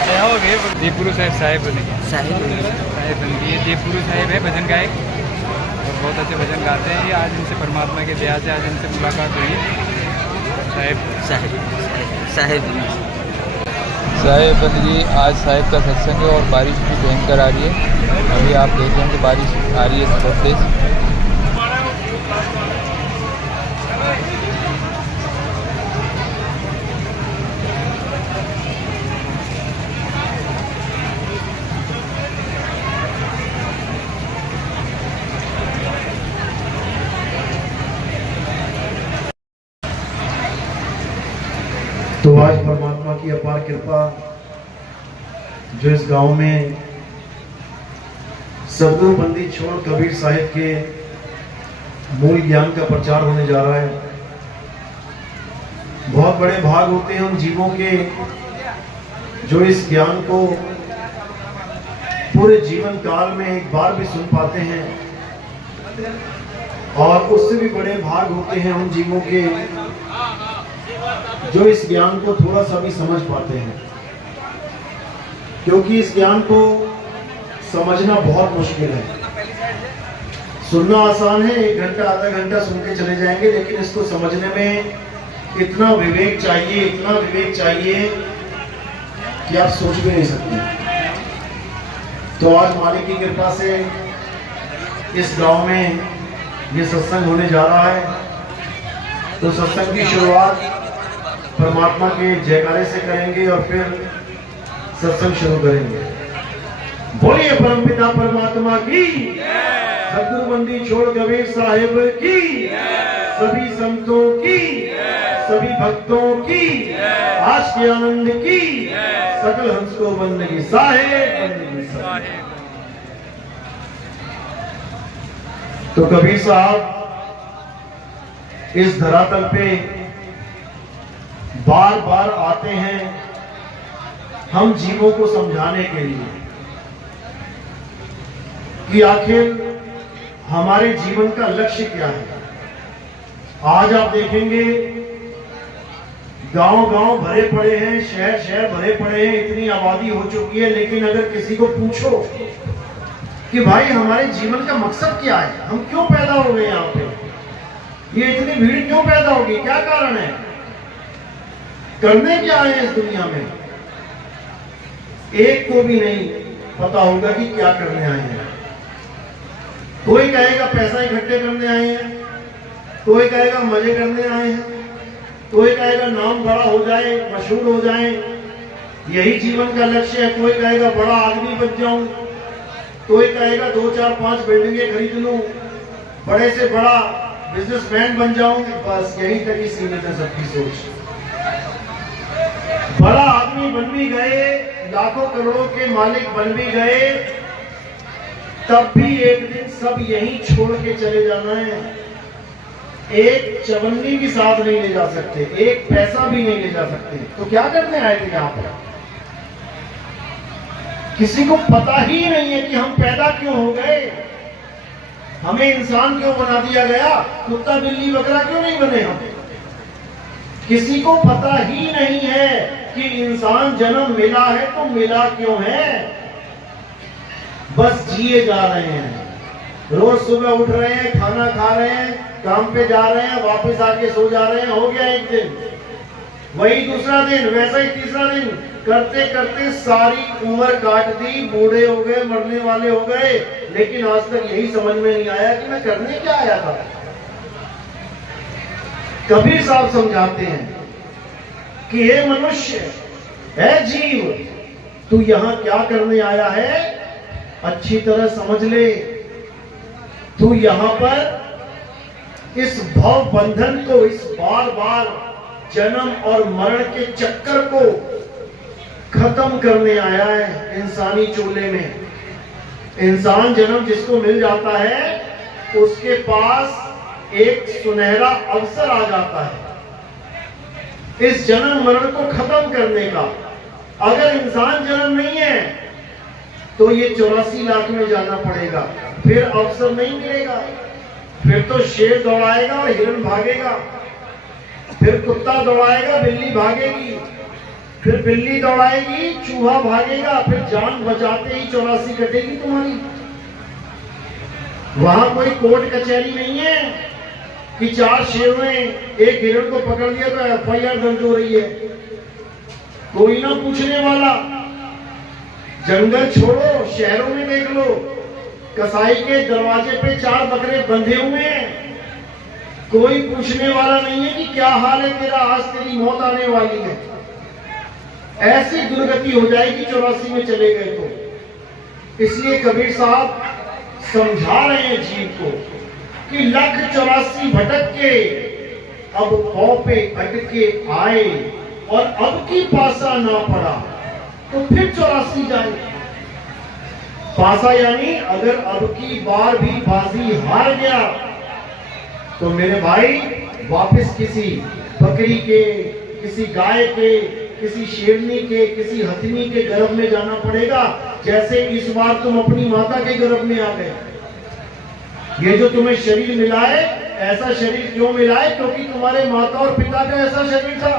जयपुर साहिब ये जयपुर साहिब है भजन गायक और बहुत अच्छे भजन गाते हैं ये। आज इनसे परमात्मा के दया से आज इनसे मुलाकात हुई। साहिब जी, आज साहिब का सत्संग है और बारिश भी भयंकर आ रही है। अभी आप देख रहे हैं कि बारिश आ रही है बहुत तेज। तो आज परमात्मा की अपार कृपा जो इस गांव में सदगुरु बंदी छोड़ कबीर साहिब के मूल ज्ञान का प्रचार होने जा रहा है। बहुत बड़े भाग होते हैं उन जीवों के जो इस ज्ञान को पूरे जीवन काल में एक बार भी सुन पाते हैं, और उससे भी बड़े भाग होते हैं उन जीवों के जो इस ज्ञान को थोड़ा सा भी समझ पाते हैं। क्योंकि इस ज्ञान को समझना बहुत मुश्किल है। सुनना आसान है, 1 घंटा आधा घंटा सुन के चले जाएंगे, लेकिन इसको समझने में इतना विवेक चाहिए कि आप सोच भी नहीं सकते। तो आज मालिक की कृपा से इस गांव में ये सत्संग होने जा रहा है। तो सत्संग की शुरुआत परमात्मा के जयकारे से करेंगे और फिर सत्संग शुरू करेंगे। बोलिए परमपिता परमात्मा की, सदगुरु बंदी छोड़ कबीर साहिब की, सभी संतों की, सभी भक्तों की, आज के आनंद की, सकल हंस को बंदगी साहिब। तो कबीर साहब इस धरातल पे बार बार आते हैं हम जीवों को समझाने के लिए कि आखिर हमारे जीवन का लक्ष्य क्या है। आज आप देखेंगे गांव भरे पड़े हैं, शहर भरे पड़े हैं, इतनी आबादी हो चुकी है, लेकिन अगर किसी को पूछो कि भाई हमारे जीवन का मकसद क्या है, हम क्यों पैदा हो गए यहाँ पे, ये इतनी भीड़ क्यों पैदा होगी, क्या कारण है, करने क्या आए इस दुनिया में, एक को भी नहीं पता होगा कि क्या करने आए हैं। कोई कहेगा पैसा इकट्ठे करने आए हैं, कोई कहेगा मजे करने आए हैं, कोई कहेगा नाम बड़ा हो जाए, मशहूर हो जाए, यही जीवन का लक्ष्य है। कोई कहेगा बड़ा आदमी बन जाऊं, कोई कहेगा 2 4 5 बिल्डिंगें खरीद लूं, बड़े से बड़ा बिजनेसमैन बन जाऊं। बस यही तक ही सीमित है सबकी सोच। बड़ा आदमी बन भी गए, लाखों करोड़ों के मालिक बन भी गए, तब भी एक दिन सब यहीं छोड़ के चले जाना है। एक चवन्नी भी साथ नहीं ले जा सकते, एक पैसा भी नहीं ले जा सकते। तो क्या करने आए थे यहाँ पर? किसी को पता ही नहीं है कि हम पैदा क्यों हो गए, हमें इंसान क्यों बना दिया गया, कुत्ता बिल्ली बकरा क्यों नहीं बने हम। किसी को पता ही नहीं है कि इंसान जन्म मिला है तो मिला क्यों है। बस जिए जा रहे हैं, रोज सुबह उठ रहे हैं, खाना खा रहे हैं, काम पे जा रहे हैं, वापस आके सो जा रहे हैं। हो गया एक दिन, वही दूसरा दिन, वैसा ही तीसरा दिन, करते करते सारी उम्र काट दी, बूढ़े हो गए, मरने वाले हो गए, लेकिन आज तक यही समझ में नहीं आया कि मैं करने क्या आया था। कबीर साहब समझाते हैं कि हे मनुष्य, है जीव, तू यहां क्या करने आया है, अच्छी तरह समझ ले। तू यहां पर इस भव बंधन को, इस बार बार जन्म और मरण के चक्कर को खत्म करने आया है। इंसानी चूल्हे में इंसान जन्म जिसको मिल जाता है, उसके पास एक सुनहरा अवसर आ जाता है इस जन्म मरण को खत्म करने का। अगर इंसान जन्म नहीं है तो ये 84 लाख में जाना पड़ेगा, फिर अवसर नहीं मिलेगा। फिर तो शेर दौड़ाएगा और हिरण भागेगा, फिर कुत्ता दौड़ाएगा, बिल्ली भागेगी, फिर बिल्ली दौड़ाएगी, चूहा भागेगा, फिर जान बचाते ही 84 कटेगी तुम्हारी। वहां कोई कोर्ट कचहरी नहीं है कि 4 शेरों ने एक हिरण को पकड़ लिया तो FIR दर्ज हो रही है, कोई ना पूछने वाला। जंगल छोड़ो, शहरों में देख लो, कसाई के दरवाजे पे 4 बकरे बंधे हुए हैं, कोई पूछने वाला नहीं है कि क्या हाल है तेरा, आज तेरी मौत आने वाली है। ऐसी दुर्गति हो जाएगी 84 में चले गए तो। इसलिए कबीर साहब समझा रहे हैं जीव को कि 1,84 भटक के अब पांव पे अटके आए, और अब की पासा ना पड़ा तो फिर 84 जाए। पासा यानी अगर अब की बार भी बाजी हार गया तो मेरे भाई वापस किसी बकरी के, किसी गाय के, किसी शेरनी के, किसी हथिनी के गर्भ में जाना पड़ेगा, जैसे इस बार तुम अपनी माता के गर्भ में आ गए। ये जो तुम्हें शरीर मिला है, ऐसा शरीर क्यों मिला है? क्योंकि तुम्हारे माता और पिता का ऐसा शरीर था।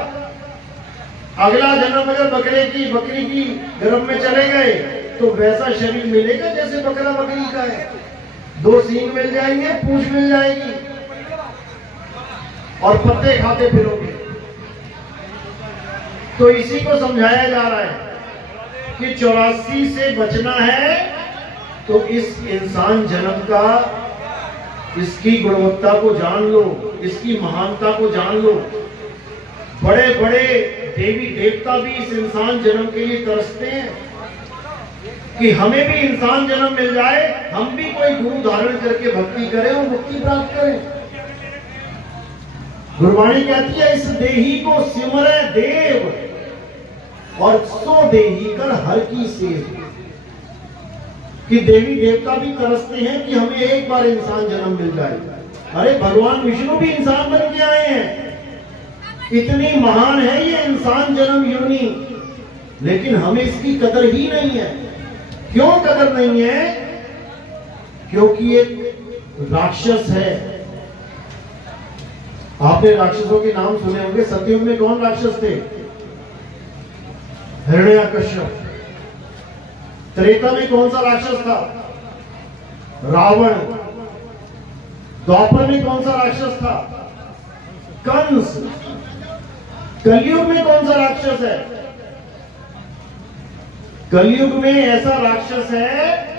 अगला जन्म अगर बकरी की गर्भ में चले गए तो वैसा शरीर मिलेगा जैसे बकरा बकरी का है। 2 सींग मिल जाएंगे, पूंछ मिल जाएगी, और पत्ते खाते फिरोगे। तो इसी को समझाया जा रहा है कि 84 से बचना है तो इस इंसान जन्म का, इसकी गुणवत्ता को जान लो, इसकी महानता को जान लो। बड़े बड़े देवी देवता भी इस इंसान जन्म के लिए तरसते हैं कि हमें भी इंसान जन्म मिल जाए, हम भी कोई गुरु धारण करके भक्ति करें और मुक्ति प्राप्त करें। गुरबाणी कहती है इस देही को सिमरे देव, और सो देही कर हर की सेव। कि देवी देवता भी तरसते हैं कि हमें एक बार इंसान जन्म मिल जाए। अरे भगवान विष्णु भी इंसान बन के आए हैं, इतनी महान है ये इंसान जन्म योनि, लेकिन हमें इसकी कदर ही नहीं है। क्यों कदर नहीं है? क्योंकि एक राक्षस है। आपने राक्षसों के नाम सुने होंगे। सतयुग में कौन राक्षस थे? हिरण्याकश्यप। त्रेता में कौन सा राक्षस था? रावण। द्वापर में कौन सा राक्षस था? कंस। कलयुग में कौन सा राक्षस है? कलयुग में ऐसा राक्षस है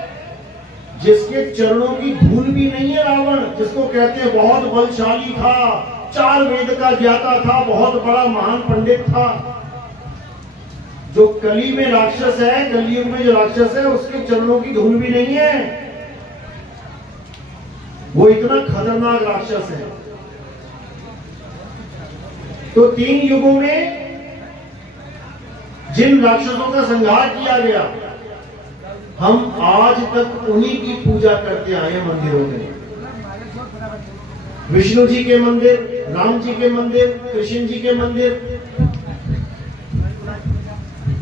जिसके चरणों की धूल भी नहीं है रावण, जिसको कहते हैं बहुत बलशाली था, 4 वेद का ज्ञाता था, बहुत बड़ा महान पंडित था। जो कली में राक्षस है, कलयुग में जो राक्षस है, उसके चरणों की धूल भी नहीं है। वो इतना खतरनाक राक्षस है। तो 3 युगों में जिन राक्षसों का संहार किया गया, हम आज तक उन्हीं की पूजा करते आए हैं मंदिरों में। विष्णु जी के मंदिर, राम जी के मंदिर, कृष्ण जी के मंदिर।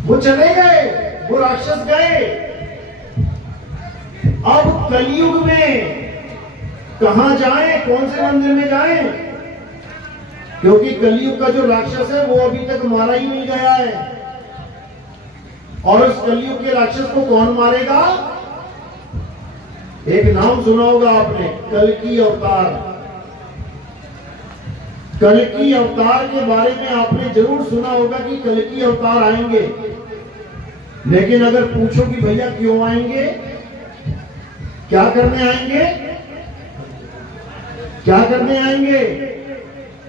वो चले गए, वो राक्षस गए। अब कलयुग में कहां जाएं, कौन से मंदिर में जाएं? क्योंकि कलयुग का जो राक्षस है वो अभी तक मारा ही नहीं गया है। और उस कलयुग के राक्षस को कौन मारेगा? एक नाम सुना होगा आपने, कल्कि अवतार। कल्कि अवतार के बारे में आपने जरूर सुना होगा कि कल्कि अवतार आएंगे। लेकिन अगर पूछो कि भैया क्यों आएंगे, क्या करने आएंगे, क्या करने आएंगे?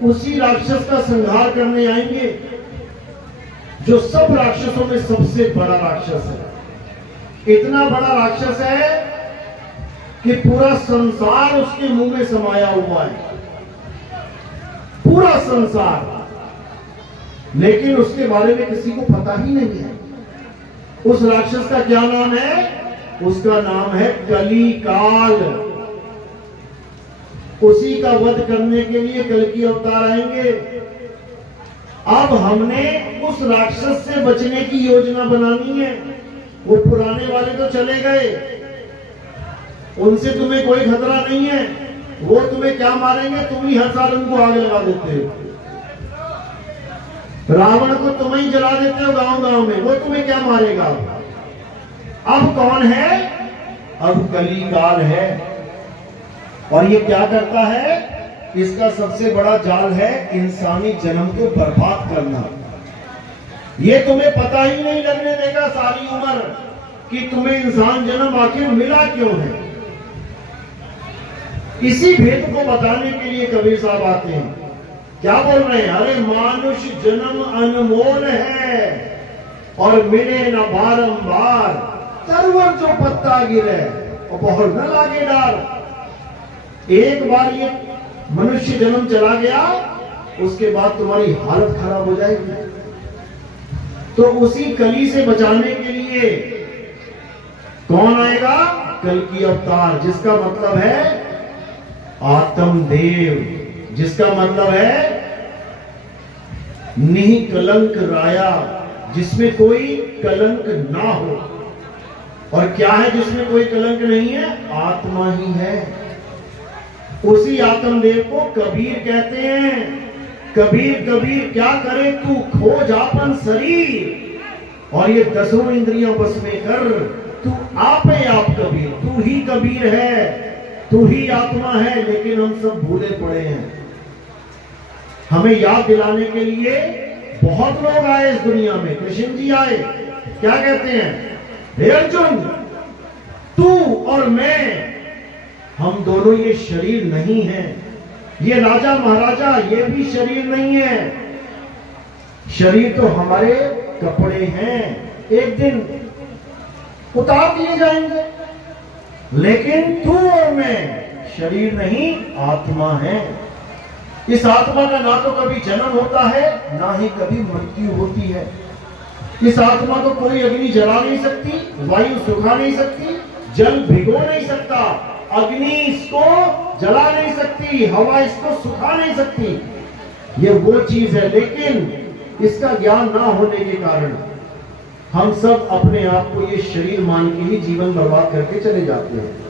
उसी राक्षस का संहार करने आएंगे जो सब राक्षसों में सबसे बड़ा राक्षस है। इतना बड़ा राक्षस है कि पूरा संसार उसके मुंह में समाया हुआ है, पूरा संसार। लेकिन उसके बारे में किसी को पता ही नहीं है। उस राक्षस का क्या नाम है? उसका नाम है कली काल। उसी का वध करने के लिए कल्कि अवतार आएंगे। अब हमने उस राक्षस से बचने की योजना बनानी है। वो पुराने वाले तो चले गए, उनसे तुम्हें कोई खतरा नहीं है। वो तुम्हें क्या मारेंगे, तुम ही हर साल उनको आग लगा देते हो। रावण को तुम ही जला देते हो गांव गांव में, वो तुम्हें क्या मारेगा? अब कौन है? अब कली काल है। और ये क्या करता है? इसका सबसे बड़ा जाल है इंसानी जन्म को बर्बाद करना। ये तुम्हें पता ही नहीं लगने देगा सारी उम्र कि तुम्हें इंसान जन्म आखिर मिला क्यों है। इसी भेद को बताने के लिए कबीर साहब आते हैं। क्या बोल रहे हैं? अरे मानुष जन्म अनमोल है और मिले न बारंबार, तरवर जो पत्ता गिरे और बहुत न लागे डार। एक बार ये मनुष्य जन्म चला गया, उसके बाद तुम्हारी हालत खराब हो जाएगी। तो उसी कली से बचाने के लिए कौन आएगा? कल की अवतार, जिसका मतलब है आत्मदेव, जिसका मतलब है निकलंक राया, जिसमें कोई कलंक ना हो। और क्या है जिसमें कोई कलंक नहीं है? आत्मा ही है। उसी आत्मदेव को कबीर कहते हैं। कबीर कबीर क्या करे तू खोज आपन शरीर, और ये 10 इंद्रियां बस में कर, तू आपे आप कबीर, तू ही कबीर है, तू ही आत्मा है। लेकिन हम सब भूले पड़े हैं। हमें याद दिलाने के लिए बहुत लोग आए इस दुनिया में। कृष्ण जी आए, क्या कहते हैं? हे अर्जुन, तू और मैं, हम दोनों ये शरीर नहीं है। ये राजा महाराजा ये भी शरीर नहीं है। शरीर तो हमारे कपड़े हैं, एक दिन उतार दिए जाएंगे। लेकिन तू और मैं शरीर नहीं, आत्मा है। इस आत्मा का ना तो कभी जन्म होता है, ना ही कभी मृत्यु होती है। इस आत्मा को कोई अग्नि जला नहीं सकती, वायु सुखा नहीं सकती, जल भिगो नहीं सकता, अग्नि इसको जला नहीं सकती, हवा इसको सुखा नहीं सकती। ये वो चीज है। लेकिन इसका ज्ञान ना होने के कारण हम सब अपने आप को ये शरीर मान के ही जीवन बर्बाद करके चले जाते हैं।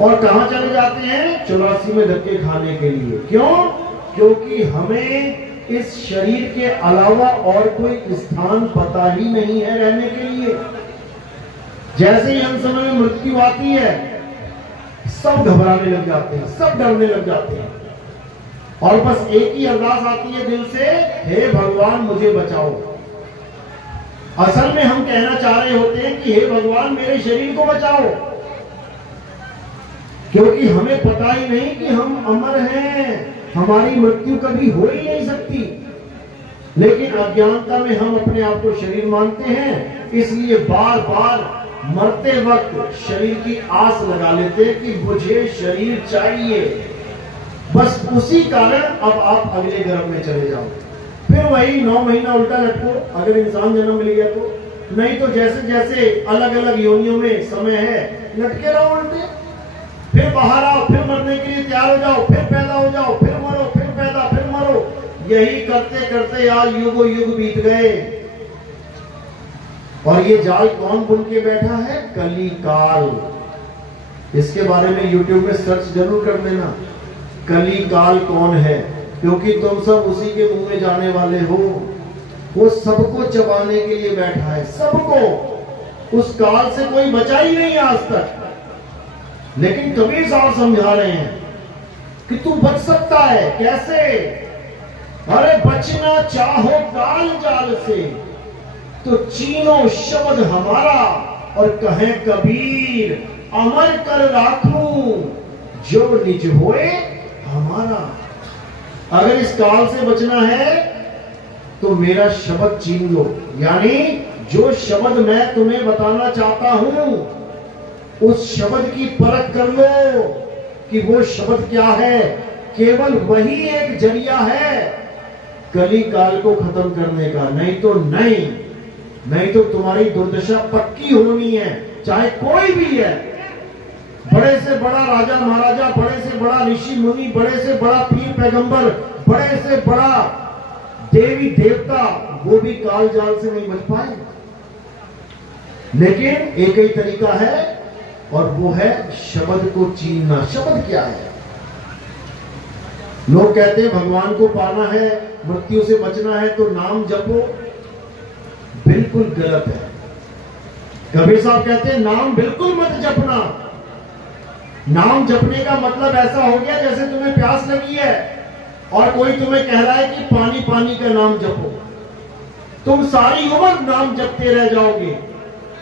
और कहां चले जाते हैं? 84 में धक्के खाने के लिए। क्यों? क्योंकि हमें इस शरीर के अलावा और कोई स्थान पता ही नहीं है रहने के लिए। जैसे ही हम समय में मृत्यु आती है, सब घबराने लग जाते हैं, सब डरने लग जाते हैं, और बस एक ही अरदास आती है दिल से, हे भगवान मुझे बचाओ। असल में हम कहना चाह रहे होते हैं कि हे भगवान मेरे शरीर को बचाओ, क्योंकि हमें पता ही नहीं कि हम अमर हैं, हमारी मृत्यु कभी हो ही नहीं सकती। लेकिन अज्ञानता में हम अपने आप को शरीर मानते हैं, इसलिए बार बार मरते वक्त शरीर की आस लगा लेते हैं कि मुझे शरीर चाहिए। बस उसी कारण अब आप अगले गर्भ में चले जाओ, फिर वही 9 महीना उल्टा लटको अगर इंसान जन्म मिल गया तो। नहीं तो जैसे जैसे अलग अलग योनियों में समय है, लटके रहो उल्टे। फिर बाहर आओ, फिर मरने के लिए तैयार हो जाओ, फिर पैदा हो जाओ, फिर मरो, फिर पैदा, फिर मरो। यही करते करते आज युगों युग बीत गए। और ये जाल कौन बुन के बैठा है? कली काल। इसके बारे में YouTube में सर्च जरूर कर देना, कली काल कौन है, क्योंकि तुम सब उसी के मुंह में जाने वाले हो। वो सबको चबाने के लिए बैठा है, सबको। उस काल से कोई बचा ही नहीं आज तक। लेकिन कबीर साहब समझा रहे हैं कि तू बच सकता है। कैसे? अरे बचना चाहो काल जाल से तो चीनो शब्द हमारा, और कहे कबीर अमर कर राखूं जो निज होए हमारा। अगर इस काल से बचना है तो मेरा शब्द छीन लो, यानी जो शब्द मैं तुम्हें बताना चाहता हूं उस शब्द की परख कर लो कि वो शब्द क्या है। केवल वही एक जरिया है कली काल को खत्म करने का, नहीं तो तुम्हारी दुर्दशा पक्की होनी है, चाहे कोई भी है। बड़े से बड़ा राजा महाराजा, बड़े से बड़ा ऋषि मुनि, बड़े से बड़ा पीर पैगंबर, बड़े से बड़ा देवी देवता, वो भी काल जाल से नहीं बच पाए। लेकिन एक ही तरीका है, और वो है शब्द को चीनना। शब्द क्या है? लोग कहते हैं भगवान को पाना है मृत्यु से बचना है तो नाम जपो, बिल्कुल गलत है। कबीर साहब कहते हैं नाम बिल्कुल मत जपना। नाम जपने का मतलब ऐसा हो गया जैसे तुम्हें प्यास लगी है और कोई तुम्हें कह रहा है कि पानी पानी का नाम जपो। तुम सारी उम्र नाम जपते रह जाओगे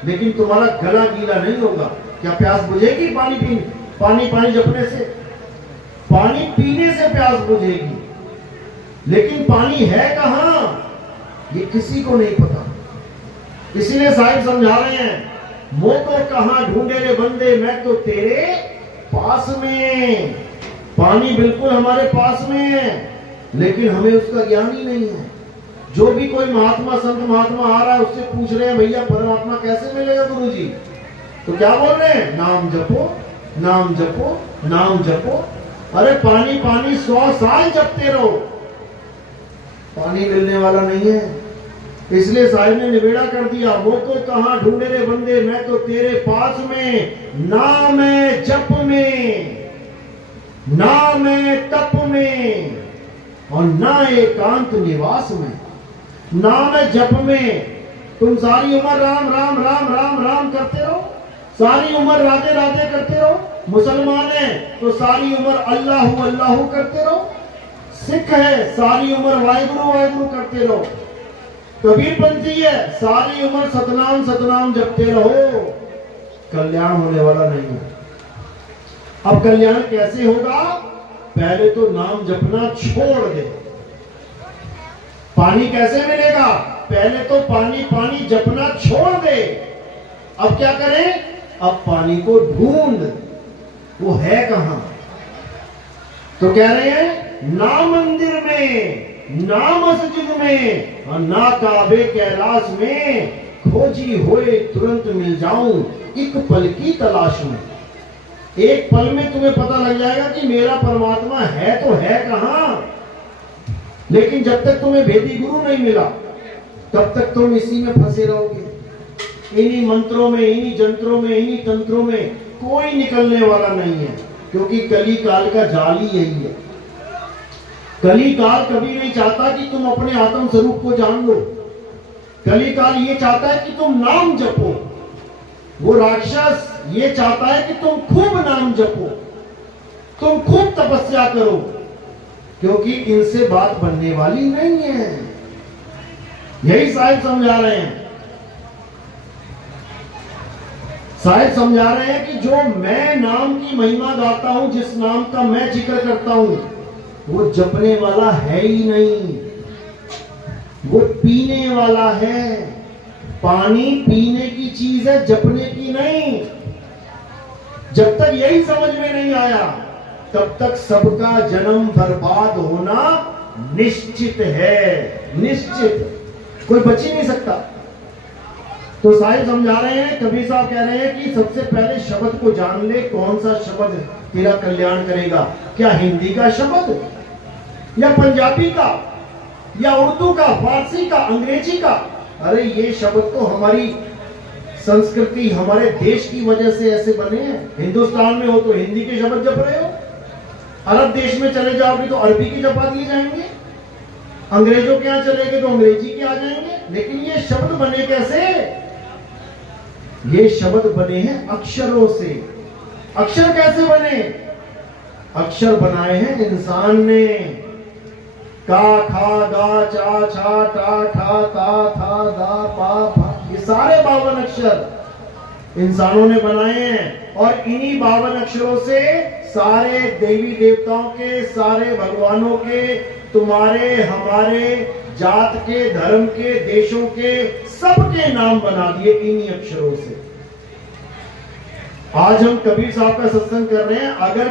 लेकिन तुम्हारा गला गीला नहीं होगा। क्या प्यास बुझेगी पानी पानी जपने से? पानी पीने से प्यास बुझेगी, लेकिन पानी है कहां ये किसी को नहीं पता। इसीलिए साहिब समझा रहे हैं, मोको कहां ढूंढे रे बंदे, मैं तो तेरे पास में। पानी बिल्कुल हमारे पास में है लेकिन हमें उसका ज्ञान ही नहीं है। जो भी कोई महात्मा संत महात्मा आ रहा है उससे पूछ रहे हैं भैया परमात्मा कैसे मिलेगा गुरुजी, तो क्या बोल रहे हैं? नाम जपो, नाम जपो, नाम जपो। अरे पानी पानी 100 साल जपते रहो, पानी मिलने वाला नहीं है। इसलिए साहिब ने निबेड़ा कर दिया, मोको कहां ढूंढे रे बंदे, मैं तो तेरे पास में। ना मैं जप में, ना मैं तप में, और ना एकांत निवास में। ना मैं जप में, तुम सारी उम्र राम राम राम राम राम करते रहो, सारी उम्र राधे राधे करते रहो। मुसलमान है तो सारी उम्र अल्लाहू अल्लाहू करते रहो। सिख है सारी उम्र वाहिगुरु वाहिगुरु करते रहो। कबीरपंथी है सारी उम्र सतनाम सतनाम जपते रहो, कल्याण होने वाला नहीं है। अब कल्याण कैसे होगा? पहले तो नाम जपना छोड़ दे। पानी कैसे मिलेगा? पहले तो पानी पानी जपना छोड़ दे। अब क्या करें? अब पानी को ढूंढ, वो है कहां? तो कह रहे हैं ना मंदिर में, ना मस्जिद में, और ना काबे कैलाश में, खोजी होए तुरंत मिल जाऊं एक पल की तलाश में। एक पल में तुम्हें पता लग जाएगा कि मेरा परमात्मा है तो है कहां। लेकिन जब तक तुम्हें भेदी गुरु नहीं मिला तब तक तुम इसी में फंसे रहोगे। इन्हीं मंत्रों में, इन्हीं जंत्रों में, इन्हीं तंत्रों में कोई निकलने वाला नहीं है, क्योंकि कली काल का जाल ही यही है। कली काल कभी नहीं चाहता कि तुम अपने आत्म स्वरूप को जान लो। कली काल ये चाहता है कि तुम नाम जपो। वो राक्षस ये चाहता है कि तुम खूब नाम जपो, तुम खूब तपस्या करो, क्योंकि इनसे बात बनने वाली नहीं है। यही साहिब समझा रहे हैं। साहिब समझा रहे हैं कि जो मैं नाम की महिमा गाता हूं, जिस नाम का मैं जिक्र करता हूं, वो जपने वाला है ही नहीं, वो पीने वाला है। पानी पीने की चीज है, जपने की नहीं। जब तक यही समझ में नहीं आया तब तक सबका जन्म बर्बाद होना निश्चित है, निश्चित, कोई बच ही नहीं सकता। तो साहिब समझा रहे हैं, कबीर साहब कह रहे हैं कि सबसे पहले शब्द को जान ले, कौन सा शब्द तेरा कल्याण करेगा। क्या हिंदी का शब्द, या पंजाबी का, या उर्दू का, फारसी का, अंग्रेजी का? अरे ये शब्द तो हमारी संस्कृति, हमारे देश की वजह से ऐसे बने हैं। हिंदुस्तान में हो तो हिंदी के शब्द जप रहे हो, अरब देश में चले जाओगे तो अरबी के जपा दिए जाएंगे, अंग्रेजों के यहां चले गए तो अंग्रेजी के आ जाएंगे। लेकिन ये शब्द बने कैसे? ये शब्द बने हैं अक्षरों से। अक्षर कैसे बने? अक्षर बनाए हैं इंसान ने। का, खा, गा, चा, छा, टा, ठा, ता, था, दा, पा, फा, ये सारे 52 अक्षर इंसानों ने बनाए हैं। और इन्हीं 52 अक्षरों से सारे देवी देवताओं के, सारे भगवानों के, तुम्हारे हमारे जात के, धर्म के, देशों के, सबके नाम बना दिए इन्हीं अक्षरों से। आज हम कबीर साहब का सत्संग कर रहे हैं। अगर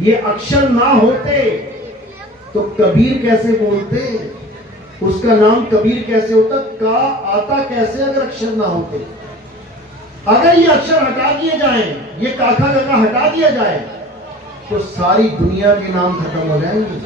ये अक्षर ना होते तो कबीर कैसे बोलते? उसका नाम कबीर कैसे होता? का आता कैसे अगर अक्षर ना होते? अगर ये अक्षर हटा दिए जाएं, ये काखा गगा हटा दिया जाए, तो सारी दुनिया के नाम खत्म हो जाएंगे।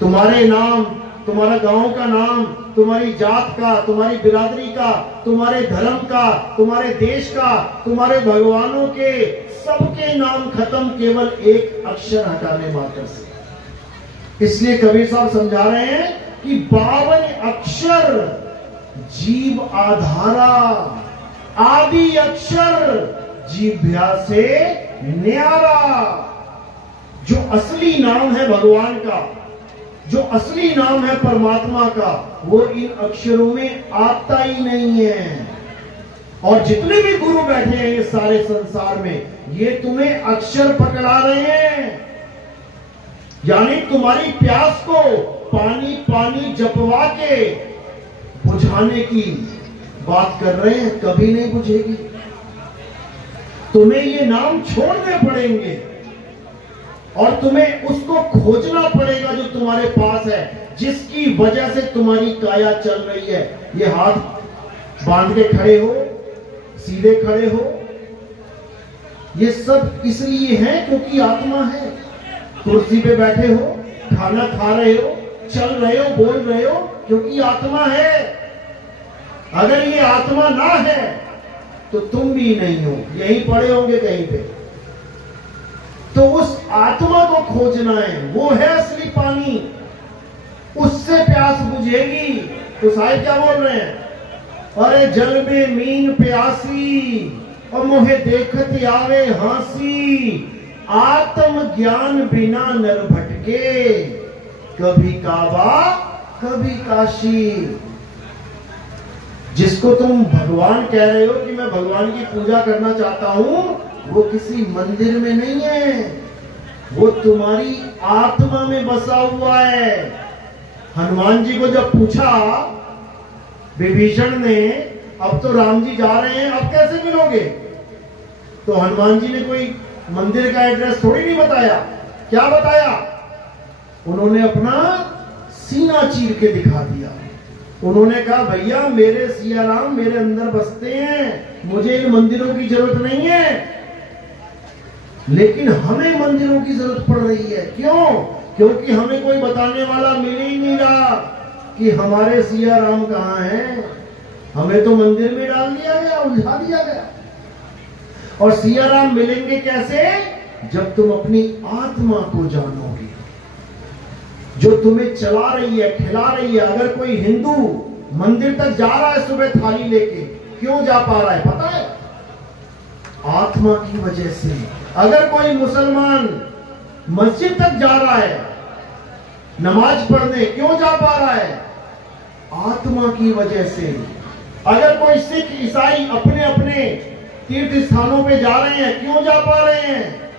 तुम्हारे नाम, तुम्हारा गांव का नाम, तुम्हारी जात का, तुम्हारी बिरादरी का, तुम्हारे धर्म का, तुम्हारे देश का, तुम्हारे भगवानों के, सबके नाम खत्म केवल एक अक्षर हटाने मात्र से। इसलिए कबीर साहब समझा रहे हैं कि 52 अक्षर जीव आधारा, आदि अक्षर जीभ्या से न्यारा। जो असली नाम है भगवान का, जो असली नाम है परमात्मा का, वो इन अक्षरों में आता ही नहीं है। और जितने भी गुरु बैठे हैं ये सारे संसार में, ये तुम्हें अक्षर पकड़ा रहे हैं, यानी तुम्हारी प्यास को पानी पानी जपवा के बुझाने की बात कर रहे हैं। कभी नहीं बुझेगी, तुम्हें ये नाम छोड़ने पड़ेंगे और तुम्हें उसको खोजना पड़ेगा जो तुम्हारे पास है, जिसकी वजह से तुम्हारी काया चल रही है। ये हाथ बांध के खड़े हो, सीधे खड़े हो, ये सब इसलिए है क्योंकि आत्मा है। कुर्सी पे बैठे हो, खाना खा रहे हो, चल रहे हो, बोल रहे हो, क्योंकि आत्मा है। अगर ये आत्मा ना है तो तुम भी नहीं हो, यहीं पड़े होंगे कहीं पे। तो उस आत्मा को खोजना है, वो है असली पानी, उससे प्यास बुझेगी। तो साहिब क्या बोल रहे हैं? अरे जल में मीन प्यासी और मोहे देखत आवे हांसी, आत्म ज्ञान बिना नर भटके, कभी काबा कभी काशी। जिसको तुम भगवान कह रहे हो कि मैं भगवान की पूजा करना चाहता हूं, वो किसी मंदिर में नहीं है, वो तुम्हारी आत्मा में बसा हुआ है। हनुमान जी को जब पूछा विभीषण ने, अब तो राम जी जा रहे हैं, अब कैसे मिलोगे? तो हनुमान जी ने कोई मंदिर का एड्रेस थोड़ी नहीं बताया। क्या बताया? उन्होंने अपना सीना चीर के दिखा दिया। उन्होंने कहा भैया मेरे सिया राम मेरे अंदर बसते हैं, मुझे इन मंदिरों की जरूरत नहीं है। लेकिन हमें मंदिरों की जरूरत पड़ रही है। क्यों? क्योंकि हमें कोई बताने वाला मिल ही नहीं रहा कि हमारे सिया राम कहां हैं। हमें तो मंदिर में डाल दिया गया, उलझा दिया गया। और सिया राम मिलेंगे कैसे? जब तुम अपनी आत्मा को जानोगे, जो तुम्हें चला रही है, खिला रही है। अगर कोई हिंदू मंदिर तक जा रहा है सुबह थाली लेके, क्यों जा पा रहा है पता है? आत्मा की वजह से। अगर कोई मुसलमान मस्जिद तक जा रहा है नमाज पढ़ने, क्यों जा पा रहा है? आत्मा की वजह से। अगर कोई सिख ईसाई अपने अपने तीर्थ स्थानों पे जा रहे हैं, क्यों जा पा रहे हैं?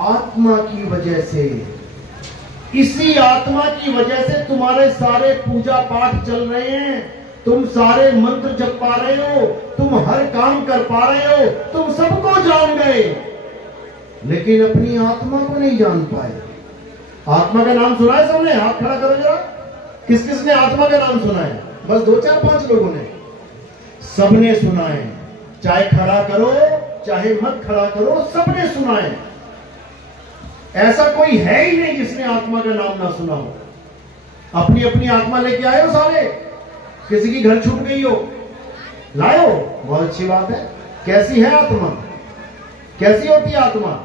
आत्मा की वजह से। इसी आत्मा की वजह से तुम्हारे सारे पूजा पाठ चल रहे हैं, तुम सारे मंत्र जप पा रहे हो, तुम हर काम कर पा रहे हो, तुम सबको जान गए, लेकिन अपनी आत्मा को नहीं जान पाए। आत्मा का नाम सुना है सबने? हाथ खड़ा करो जरा। किस किस ने आत्मा का नाम सुना है? बस 2 4 5 लोगों ने। सबने सुना है, चाहे खड़ा करो चाहे मत खड़ा करो, सबने सुना है। ऐसा कोई है ही नहीं जिसने आत्मा का नाम ना सुना हो। अपनी अपनी आत्मा लेके आए हो सारे। किसी की घर छूट गई हो, लाए हो, बहुत अच्छी बात है। कैसी है आत्मा? कैसी होती है आत्मा?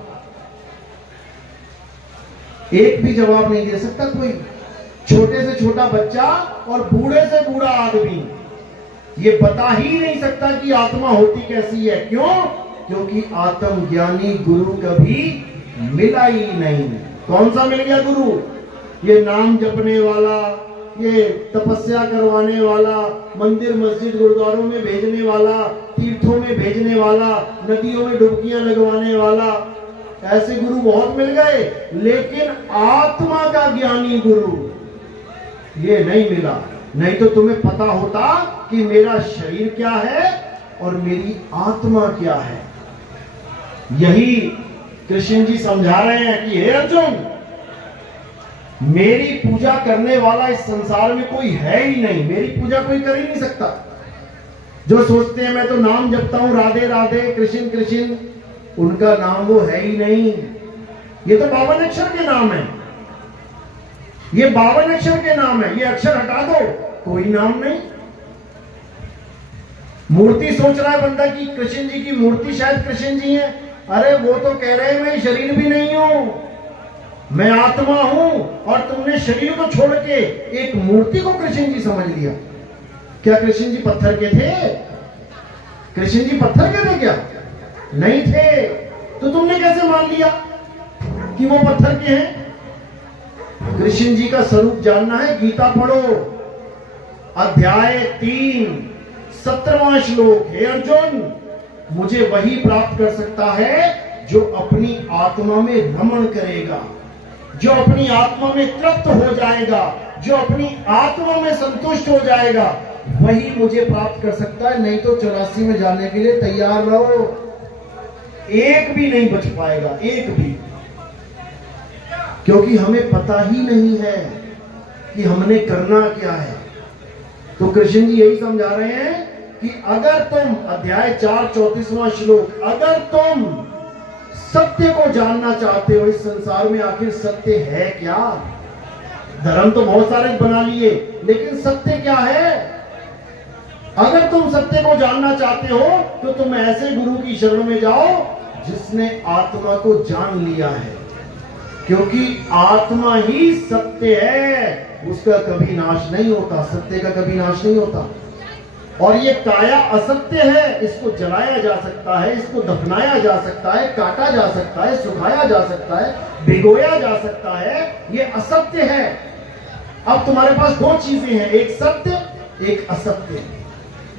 एक भी जवाब नहीं दे सकता कोई। छोटे से छोटा बच्चा और बूढ़े से बूढ़ा आदमी ये बता ही नहीं सकता कि आत्मा होती कैसी है। क्यों? क्योंकि आत्म ज्ञानी गुरु कभी मिला ही नहीं। कौन सा मिल गया गुरु? ये नाम जपने वाला, ये तपस्या करवाने वाला, मंदिर मस्जिद गुरुद्वारों में भेजने वाला, तीर्थों में भेजने वाला, नदियों में डुबकियां लगवाने वाला, ऐसे गुरु बहुत मिल गए। लेकिन आत्मा का ज्ञानी गुरु ये नहीं मिला। नहीं तो तुम्हें पता होता कि मेरा शरीर क्या है और मेरी आत्मा क्या है। यही कृष्ण जी समझा रहे हैं कि हे अर्जुन, मेरी पूजा करने वाला इस संसार में कोई है ही नहीं। मेरी पूजा कोई कर ही नहीं सकता। जो सोचते हैं मैं तो नाम जपता हूं राधे राधे कृष्ण कृष्ण, उनका नाम वो है ही नहीं। ये तो 52 अक्षर के नाम है, ये 52 अक्षर के नाम है। ये अक्षर हटा दो, कोई नाम नहीं। मूर्ति सोच रहा है बंदा कि कृष्ण जी की मूर्ति शायद कृष्ण जी है। अरे वो तो कह रहे हैं मैं शरीर भी नहीं हूं। मैं आत्मा हूं, और तुमने शरीर को छोड़ के एक मूर्ति को कृष्ण जी समझ लिया। क्या कृष्ण जी पत्थर के थे? कृष्ण जी पत्थर के थे क्या? नहीं थे। तो तुमने कैसे मान लिया कि वो पत्थर के हैं? कृष्ण जी का स्वरूप जानना है, गीता पढ़ो, अध्याय 3 17वां श्लोक। हे अर्जुन, मुझे वही प्राप्त कर सकता है जो अपनी आत्मा में रमण करेगा, जो अपनी आत्मा में तृप्त हो जाएगा, जो अपनी आत्मा में संतुष्ट हो जाएगा, वही मुझे प्राप्त कर सकता है। नहीं तो 84 में जाने के लिए तैयार रहो, एक भी नहीं बच पाएगा, एक भी। क्योंकि हमें पता ही नहीं है कि हमने करना क्या है। तो कृष्ण जी यही समझा रहे हैं कि अगर तुम, अध्याय 4 34वां श्लोक, अगर तुम सत्य को जानना चाहते हो, इस संसार में आखिर सत्य है क्या? धर्म तो बहुत सारे बना लिए, लेकिन सत्य क्या है? अगर तुम सत्य को जानना चाहते हो तो तुम ऐसे गुरु की शरण में जाओ जिसने आत्मा को जान लिया है, क्योंकि आत्मा ही सत्य है, उसका कभी नाश नहीं होता, सत्य का कभी नाश नहीं होता। और ये काया असत्य है, इसको जलाया जा सकता है, इसको दफनाया जा सकता है, काटा जा सकता है, सुखाया जा सकता है, भिगोया जा सकता है, ये असत्य है। अब तुम्हारे पास दो चीजें हैं, एक सत्य, एक असत्य।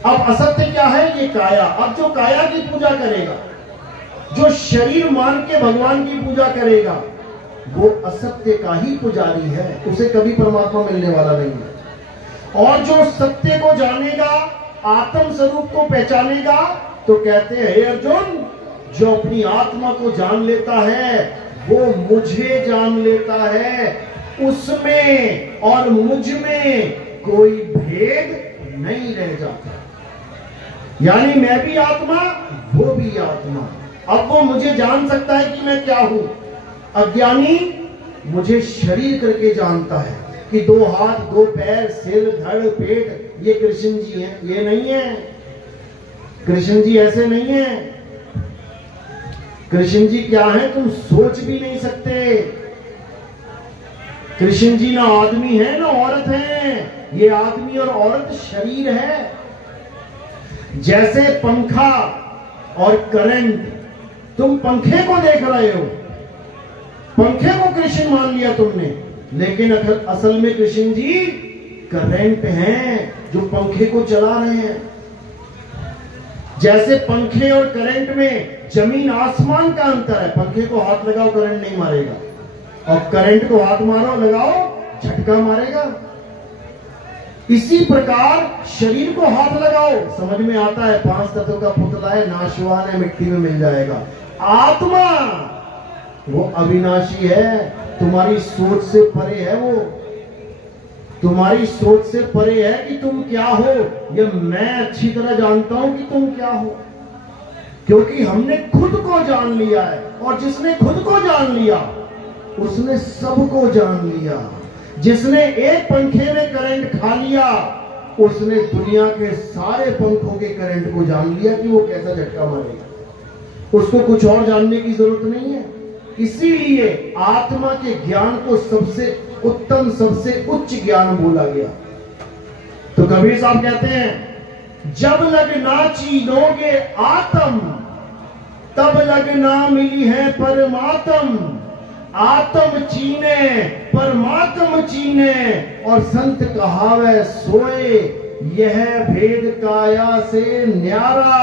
अब असत्य क्या है? ये काया। अब जो काया की पूजा करेगा, जो शरीर मान के भगवान की पूजा करेगा, वो असत्य का ही पुजारी है, उसे कभी परमात्मा मिलने वाला नहीं है। और जो सत्य को जानेगा, आत्म स्वरूप को पहचानेगा, तो कहते हैं हे अर्जुन, जो अपनी आत्मा को जान लेता है वो मुझे जान लेता है, उसमें और मुझ में कोई भेद नहीं रह जाता। यानी मैं भी आत्मा, वो भी आत्मा। अब वो मुझे जान सकता है कि मैं क्या हूं। अज्ञानी मुझे शरीर करके जानता है कि 2 हाथ, 2 पैर, सिर, धड़, पेट, ये कृष्ण जी हैं। ये नहीं है, कृष्ण जी ऐसे नहीं है। कृष्ण जी क्या है तुम सोच भी नहीं सकते। कृष्ण जी ना आदमी है ना औरत है, ये आदमी और औरत शरीर है। जैसे पंखा और करंट, तुम पंखे को देख रहे हो, पंखे को कृष्ण मान लिया तुमने, लेकिन असल में कृष्ण जी करंट हैं जो पंखे को चला रहे हैं। जैसे पंखे और करंट में जमीन आसमान का अंतर है। पंखे को हाथ लगाओ, करंट नहीं मारेगा, और करंट को हाथ मारो, लगाओ, झटका मारेगा। इसी प्रकार शरीर को हाथ लगाओ, समझ में आता है 5 तत्वों का पुतला है, नाशवान है, मिट्टी में मिल जाएगा। आत्मा वो अविनाशी है, तुम्हारी सोच से परे है। वो तुम्हारी सोच से परे है कि तुम क्या हो। ये मैं अच्छी तरह जानता हूं कि तुम क्या हो, क्योंकि हमने खुद को जान लिया है, और जिसने खुद को जान लिया उसने सबको जान लिया। जिसने एक पंखे में करंट खा लिया, उसने दुनिया के सारे पंखों के करंट को जान लिया कि वो कैसा झटका मारेगा। उसको कुछ और जानने की जरूरत नहीं है। इसीलिए आत्मा के ज्ञान को सबसे उत्तम, सबसे उच्च ज्ञान बोला गया। तो कबीर साहब कहते हैं, जब लग ना चीनोगे आत्म, तब लग ना मिली है परमात्म। आत्म चीने परमात्म चीने, और संत कहावे सोए, यह भेद काया से न्यारा,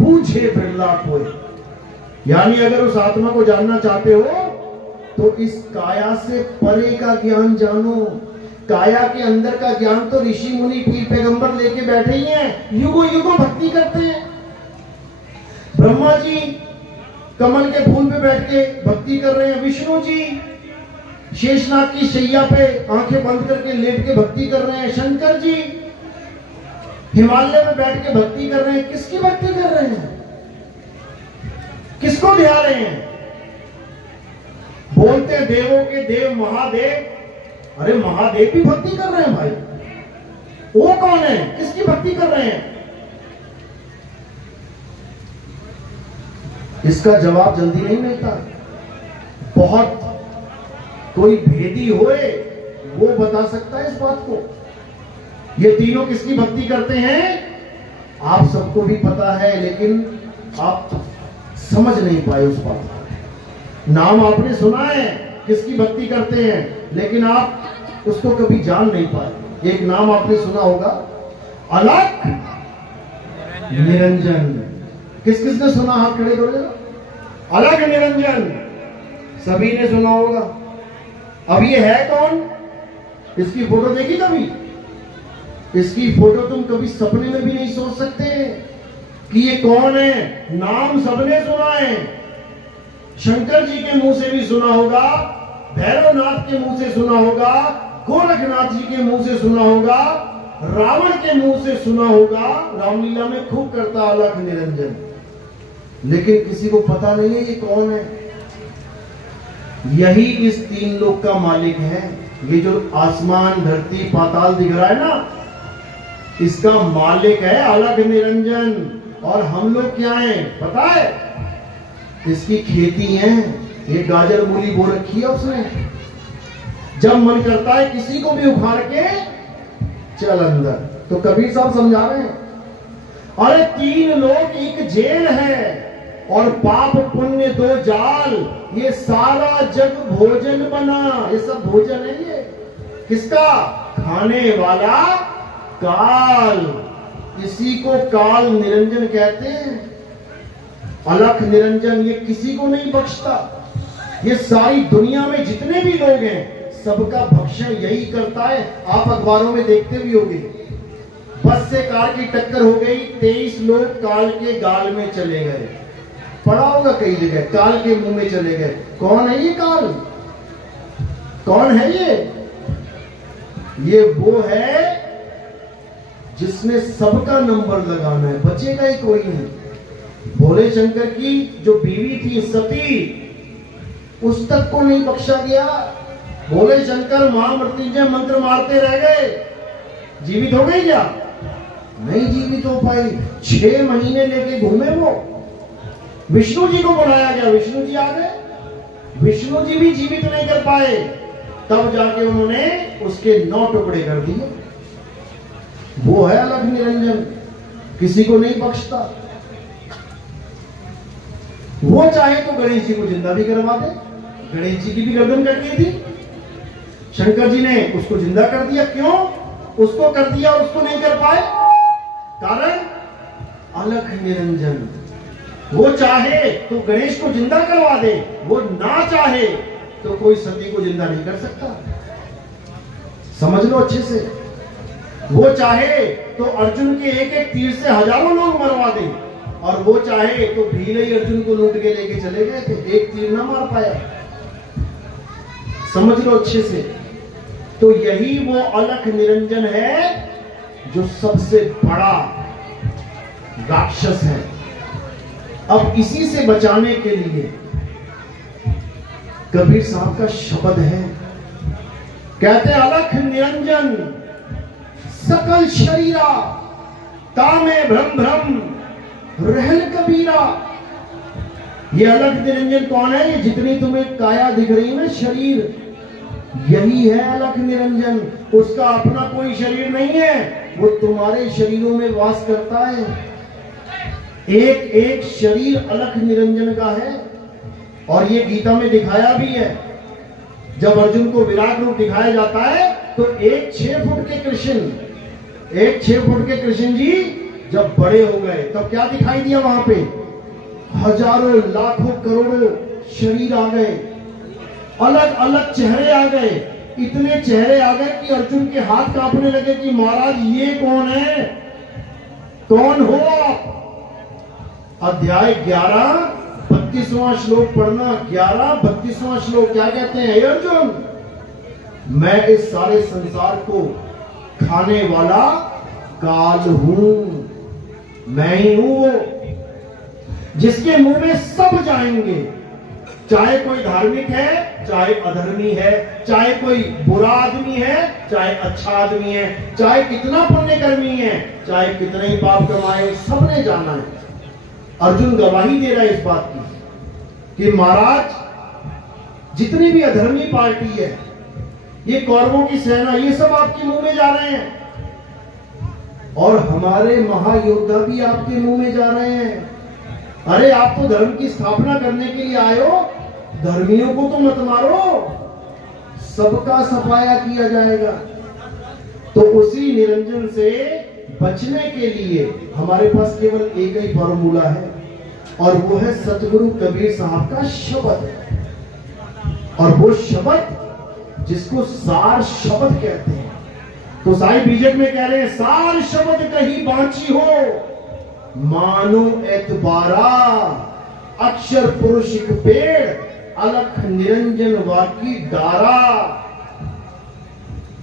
बूझे बिरला कोई। यानी अगर उस आत्मा को जानना चाहते हो तो इस काया से परे का ज्ञान जानो। काया के अंदर का ज्ञान तो ऋषि मुनि पीर पैगंबर लेके बैठे ही हैं, युगों युगों भक्ति करते हैं। ब्रह्मा जी कमल के फूल पे बैठ के भक्ति कर रहे हैं, विष्णु जी शेषनाग की शैया पे आंखें बंद करके लेट के भक्ति कर रहे हैं, शंकर जी हिमालय में बैठ के भक्ति कर रहे हैं। किसकी भक्ति कर रहे हैं? किसको ध्या रहे हैं? बोलते देवों के देव महादेव। अरे महादेव भी भक्ति कर रहे हैं भाई, वो कौन है? किसकी भक्ति कर रहे हैं? इसका जवाब जल्दी नहीं मिलता, बहुत कोई भेदी होए वो बता सकता है इस बात को। ये तीनों किसकी भक्ति करते हैं आप सबको भी पता है, लेकिन आप समझ नहीं पाए उस बात को। नाम आपने सुना है किसकी भक्ति करते हैं, लेकिन आप उसको कभी जान नहीं पाए। एक नाम आपने सुना होगा, अलख निरंजन। किस किसने सुना, हाथ खड़े करो जरा। अलख निरंजन सभी ने सुना होगा। अब ये है कौन, इसकी फोटो देखी कभी? इसकी फोटो तुम कभी सपने में भी नहीं सोच सकते कि ये कौन है। नाम सबने सुना है, शंकर जी के मुंह से भी सुना होगा, भैरवनाथ के मुंह से सुना होगा, गोरखनाथ जी के मुंह से सुना होगा, रावण के मुंह से सुना होगा। रामलीला में खूब करता अलख निरंजन, लेकिन किसी को पता नहीं है ये कौन है। यही इस तीन लोक का मालिक है। ये जो आसमान धरती पाताल दिख रहा है ना, इसका मालिक है अलख निरंजन। और हम लोग क्या हैं पता है, इसकी खेती है। ये गाजर मूली बो रखी है उसने। जब मन करता है किसी को भी उखाड़ के चल अंदर। तो कबीर साहब समझा रहे हैं, अरे तीन लोग एक जेल है और पाप पुण्य दो जाल, ये सारा जग भोजन बना। ये सब भोजन है। ये किसका, खाने वाला काल। इसी को काल निरंजन कहते हैं। अलख निरंजन ये किसी को नहीं बख्शता। ये सारी दुनिया में जितने भी लोग हैं सबका भक्षण यही करता है। आप अखबारों में देखते भी होंगे, बस से कार की टक्कर हो गई, 23 लोग काल के गाल में चले गए। पड़ा होगा कई जगह, काल के मुंह में चले गए। कौन है ये काल, कौन है ये वो है जिसने सबका नंबर लगाना है, बचेगा ही कोई नहीं। भोले शंकर की जो बीवी थी सती, उस तक को नहीं बख्शा गया। भोले शंकर महामृत्युंजय मंत्र मारते रह गए, जीवित हो गई क्या? नहीं जीवित हो पाई। 6 महीने लेके घूमे वो। विष्णु जी को बुलाया गया, विष्णु जी आ गए, विष्णु जी भी जीवित नहीं कर पाए। तब जाके उन्होंने उसके 9 टुकड़े कर दिए। वो है अलख निरंजन, किसी को नहीं बख्शता। वो चाहे तो गणेश जी को जिंदा भी करवा दे। गणेश जी की भी गर्दन कट गई थी, शंकर जी ने उसको जिंदा कर दिया। क्यों उसको कर दिया और उसको नहीं कर पाए? कारण अलख निरंजन। वो चाहे तो गणेश को जिंदा करवा दे, वो ना चाहे तो कोई सती को जिंदा नहीं कर सकता। समझ लो अच्छे से। वो चाहे तो अर्जुन के एक एक तीर से हजारों लोग मरवा दे, और वो चाहे तो भील ही अर्जुन को लूट के लेके चले गए थे, एक तीर ना मार पाया। समझ लो अच्छे से। तो यही वो अलख निरंजन है जो सबसे बड़ा राक्षस है। अब इसी से बचाने के लिए कबीर साहब का शब्द है, कहते अलख निरंजन सकल शरीरा, तामे भ्रम भ्रम रहल कबीरा। ये अलख निरंजन कौन है? ये जितनी तुम्हें काया दिख रही है ना, शरीर, यही है अलख निरंजन। उसका अपना कोई शरीर नहीं है, वो तुम्हारे शरीरों में वास करता है। एक एक शरीर अलख निरंजन का है। और ये गीता में दिखाया भी है। जब अर्जुन को विराट रूप दिखाया जाता है तो एक 6 फुट के कृष्ण, एक 6 फुट के कृष्ण जी जब बड़े हो गए तब क्या दिखाई दिया? वहां पे हजारों लाखों करोड़ों शरीर आ गए, अलग अलग चेहरे आ गए। इतने चेहरे आ गए कि अर्जुन के हाथ कांपने लगे कि महाराज ये कौन है, कौन हो आप? अध्याय 11 32वां श्लोक पढ़ना। 11 32वां श्लोक क्या कहते हैं? हे अर्जुन, मैं इस सारे संसार को खाने वाला काल हूं। मैं ही हूं वो जिसके मुंह में सब जाएंगे, चाहे कोई धार्मिक है, चाहे अधर्मी है, चाहे कोई बुरा आदमी है, चाहे अच्छा आदमी है, चाहे कितना पुण्यकर्मी है, चाहे कितने ही पाप कमाए, सबने जाना है। अर्जुन गवाही दे रहा है इस बात की कि महाराज जितनी भी अधर्मी पार्टी है, ये कौरवों की सेना, ये सब आपके मुंह में जा रहे हैं और हमारे महायोद्धा भी आपके मुंह में जा रहे हैं। अरे आप तो धर्म की स्थापना करने के लिए आए हो, धर्मियों को तो मत मारो, सबका सफाया किया जाएगा। तो उसी निरंजन से बचने के लिए हमारे पास केवल एक ही फॉर्मूला है और वो है सतगुरु कबीर साहब का शब्द। और वो शब्द जिसको सार शब्द कहते हैं, तो साईं बीजक में कह रहे हैं सार शब्द कहीं बांची हो, मानो एतबारा अक्षर पुरुष एक पेड़, अलख निरंजन वाकी डारा।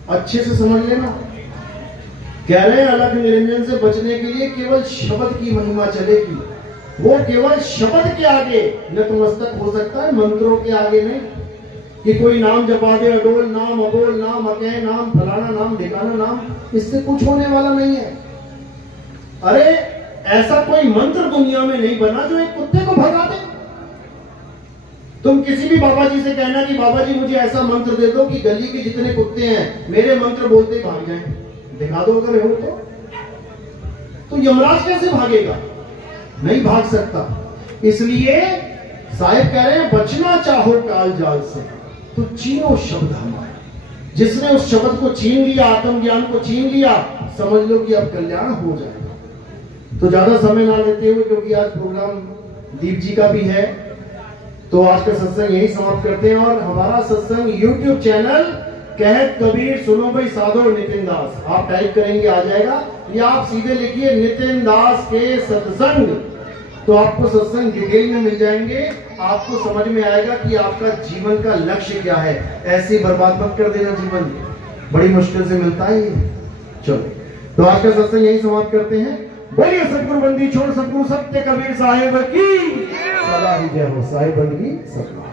अच्छे से समझ लेना, कह रहे हैं अलख निरंजन से बचने के लिए केवल शब्द की महिमा चलेगी। वो केवल शब्द के आगे नतमस्तक हो सकता है, मंत्रों के आगे नहीं। कि कोई नाम जपा दे, अडोल नाम, अबोल नाम, अकह नाम, फलाना नाम, ढिकाना नाम, इससे कुछ होने वाला नहीं है। अरे ऐसा कोई मंत्र दुनिया में नहीं बना जो एक कुत्ते को भगा दे। तुम किसी भी बाबा जी से कहना कि बाबा जी मुझे ऐसा मंत्र दे दो कि गली के जितने कुत्ते हैं मेरे मंत्र बोलते ही भाग जाएं, दिखा दो अगर हो तो यमराज कैसे भागेगा? नहीं भाग सकता। इसलिए साहिब कह रहे हैं बचना चाहो काल जाल से तो चीनो शब्द हमारा। जिसने उस शब्द को छीन लिया, आत्मज्ञान को छीन लिया, समझ लो कि अब कल्याण हो जाएगा। तो ज्यादा समय ना लेते हुए, क्योंकि आज प्रोग्राम दीप जी का भी है, तो आज का सत्संग यही समाप्त करते हैं। और हमारा सत्संग YouTube चैनल कहत कबीर सुनो भाई साधो नितिन दास, आप टाइप करेंगे आ जाएगा, या आप सीधे लिखिए नितिन दास के सत्संग, तो आपको सत्संग डिटेल में मिल जाएंगे। आपको समझ में आएगा कि आपका जीवन का लक्ष्य क्या है। ऐसे बर्बाद मत कर देना, जीवन बड़ी मुश्किल से मिलता है ये। चलो, तो आज का सत्संग यही समाप्त करते हैं। बोलिए सतगुरु बंदी छोड़ सतगुरु सत्य कबीर साहिब की सदा ही जय हो। साहिब बंदगी सतगुरु।